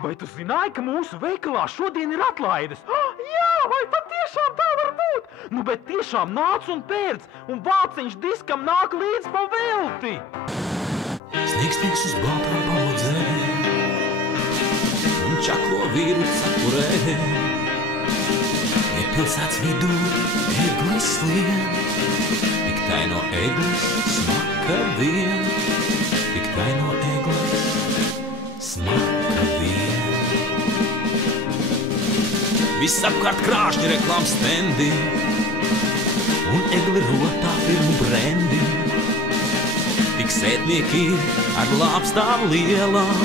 Vai tu zināji, ka mūsu veikalā šodien ir atlaides? Jā, vai patiešām tā var būt? Nu, bet tiešām nāc un pērc, un vāciņš diskam nāk līdz pa velti. Sniegs uz baltām paudzēm un čaklo vīru cepurē. Ja pilsētas vidū eglis lien, tik tai no eglis smaka vien, tik tai no eglis smaka vien. Visapkārt krāšņi reklāmas stendi un egli rotā pirmu brendi. Tik sētnieki ar lāpstām lielām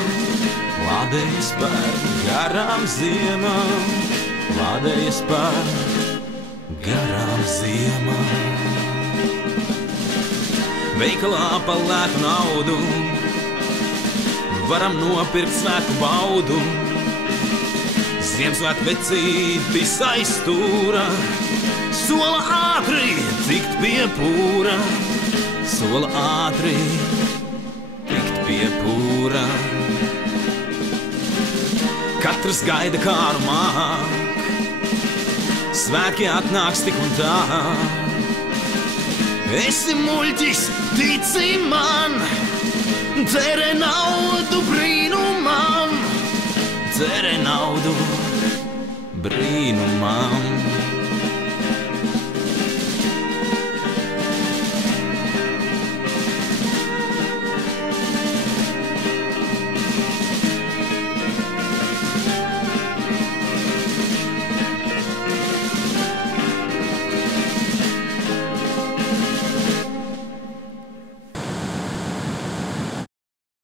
lādējas par garām ziemām, lādējas par garām ziemām. Veikalā par lētu naudu varam nopirkt svētku baudu. Ziemassvētku vecītis aizstūra, sola ātri tikt pie pūra, sola ātri tikt pie pūra. Katrs gaida kā nu māk, svētki atnāks tik un tā. Esi muļķis, tici man, tērē naudu brīnumam, tērē naudu brīnumam.